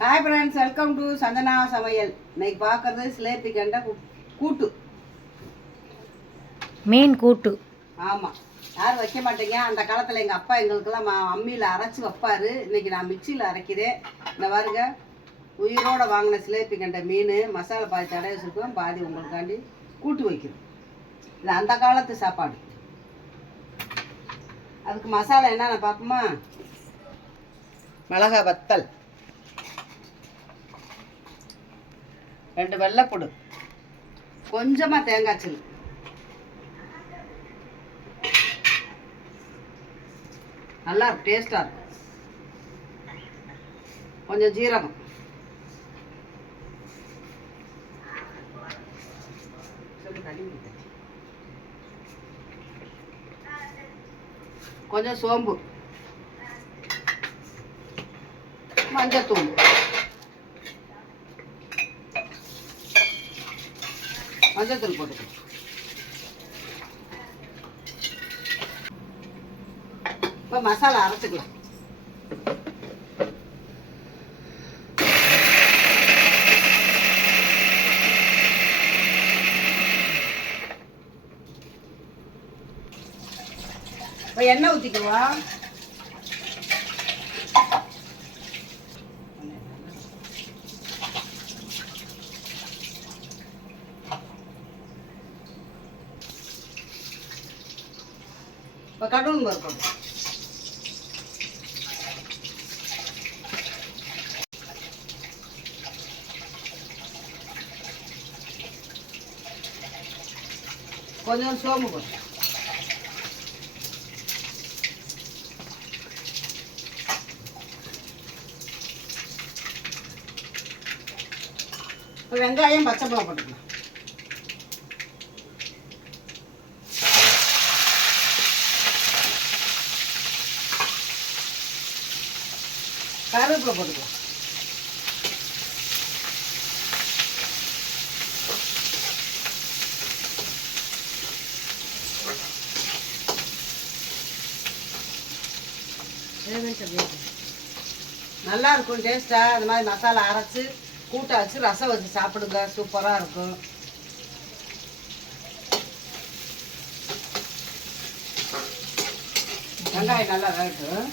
Hi friends welcome to Chandana சமையல் இன்னைக்கு பார்க்கறது சிலேபி கண்ட கூட்டு. மீன் கூட்டு. ஆமாம் யாரும் வைக்க மாட்டீங்க. அந்த காலத்தில் எங்கள் அப்பா எங்களுக்கெல்லாம் அம்மியில் அரைச்சி வைப்பாரு. இன்னைக்கு நான் மிக்சியில் அரைக்கிறேன். இந்த பாருங்க. உயிரோட வாங்கின சிலேபி கண்ட மீன் மசாலா பாதி தடவை வச்சுருக்கோம். பாதி உங்களுக்காண்டி கூட்டு வைக்கிறோம். இது அந்த காலத்து சாப்பாடு. அதுக்கு மசாலா என்னென்ன பார்ப்போமா? மிளகா வத்தல். ரெண்டு வெள்ளைப்புடு கொஞ்சமாக தேங்காய் சில்லு. நல்லா இருக்கும் டேஸ்டாக இருக்கும். கொஞ்சம் ஜீரகம். கொஞ்சம் சோம்பு. மஞ்சள் தூள் மஞ்சள் தூள் மஞ்சத்தூள் போட்டுக்கணும் இப்போ மசாலா அரைச்சிக்கலாம். இப்போ எண்ணெய் ஊற்றிக்குவோம் இப்போ கடவுள் பருப்பு கொஞ்சம் சோம்பு போட்டு இப்போ வெங்காயம் பச்சை மிளகா போட்டுக்கலாம். கருவேப்பிலை போட்டுக்கலாம் நல்லா இருக்கும் டேஸ்ட்டாக அந்த மாதிரி மசாலா அரைச்சி கூட்டை வச்சு ரசம் வச்சு சாப்பிடுங்க. சூப்பராக இருக்கும். வெங்காயம் நல்லா வேகட்டும்.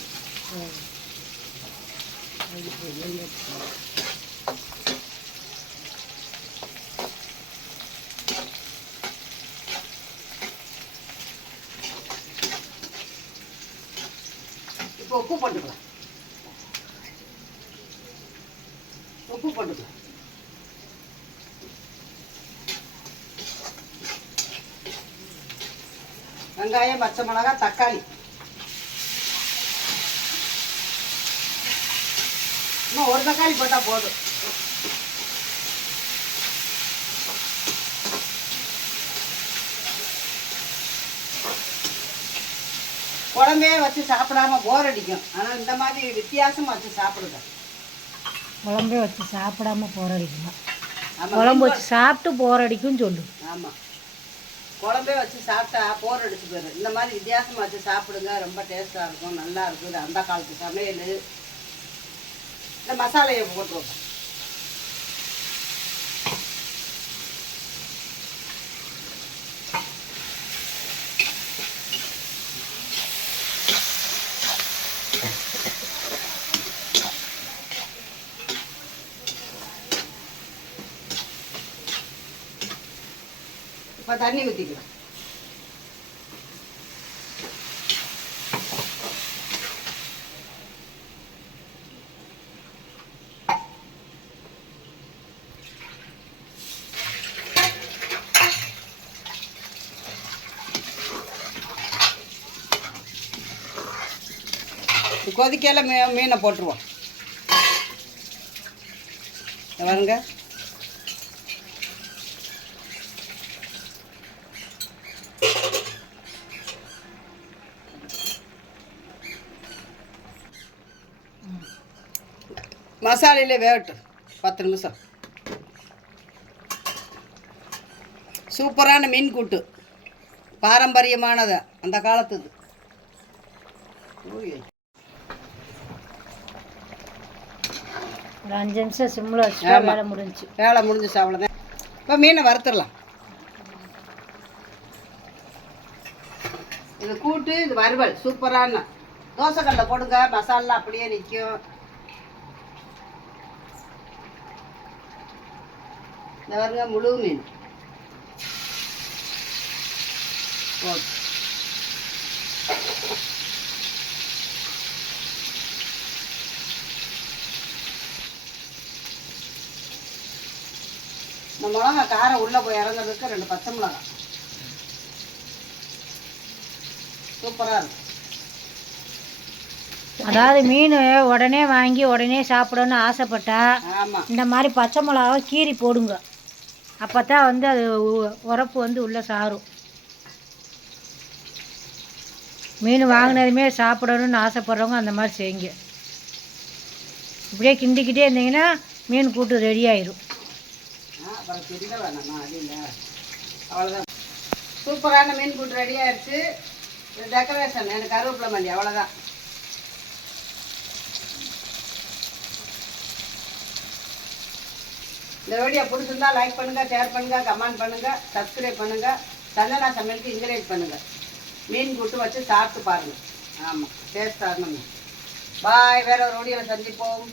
இப்போ உப்பு போட்டுக்கலாம். உப்பு போட்டுக்கலாம். வெங்காயம் பச்சை மிளகாய் தக்காளி. இன்னும் ஒரு தக்காளி போட்டால் போதும். குழம்பே வச்சு சாப்பிடாம போர் அடிக்கும். ஆனால் இந்த மாதிரி வித்தியாசமா வச்சு சாப்பிடுங்க. குழம்பே வச்சு சாப்பிடாம போரடிக்குமா ஆமா, குழம்பு வச்சு சாப்பிட்டு போரடிக்கும் சொல்லு. ஆமாம் குழம்பே வச்சு சாப்பிட்டா போர் அடிச்சு போயிடும். இந்த மாதிரி வித்தியாசமா வச்சு சாப்பிடுங்க. ரொம்ப டேஸ்ட்டாக இருக்கும் நல்லா இருக்கும் இது அந்த காலத்து சமையல். இந்த மசாலையை போட்டுருவோம் இப்போ தண்ணி ஊற்றிக்கலாம் கொதிக்கையில் மீ மீனை போட்டுருவோம். இங்க பாருங்க. மசாலையிலே வேகட்டும். பத்து நிமிஷம். சூப்பரான மீன் கூட்டு. பாரம்பரியமானது அந்த காலத்துது ஒரு அஞ்சு நிமிஷம் சிம்மில் வச்சுட்டா. வேலை முடிஞ்சுச்சு. வேலை முடிஞ்சிச்சு அவ்வளோதான் இப்போ மீனை வறுத்துடலாம். இது கூட்டு இது வறுவல். சூப்பரான. தோசைக்கல்ல போடுங்க மசாலா அப்படியே நிற்கும் இந்த பாருங்க முழு மீன். ஓகே. இந்த மிளகா காரம் உள்ளே போய் இறங்குறதுக்கு ரெண்டு பச்சை மிளகா. சூப்பராக இருக்கும். அதாவது மீன் உடனே வாங்கி உடனே சாப்பிடணும்னு ஆசைப்பட்டா இந்த மாதிரி பச்சை மிளகாவை கீறி போடுங்க. அப்போ தான் வந்து அது உரப்பு வந்து உள்ளே சாரும். மீன் வாங்கினதுமே சாப்பிடணும்னு ஆசைப்பட்றவங்க அந்த மாதிரி செய்யுங்க. இப்படியே கிண்டிக்கிட்டே இருந்தீங்கன்னா மீன் கூட்டு ரெடி ஆயிரும். அப்புறம் தெரியல வேணாம் அது இல்லை. அவ்வளோதான் சூப்பரான மீன் கூட்டு ரெடி ஆயிடுச்சு டெக்கரேஷன் எனக்கு கருவேப்பிலை மல்லி அவ்வளோதான் இந்த வீடியோ பிடிச்சிருந்தா லைக் பண்ணுங்கள் ஷேர் பண்ணுங்க கமெண்ட் பண்ணுங்கள் சப்ஸ்கிரைப் பண்ணுங்கள் சந்தனா சமையலுக்கு என்கரேஜ் பண்ணுங்கள் மீன் கூட்டு வச்சு சாப்பிட்டு பாருங்கள் ஆமாம் டேஸ்ட் இருந்தோம் பாய் வேற ஒரு வீடியோவில் சந்திப்போம்.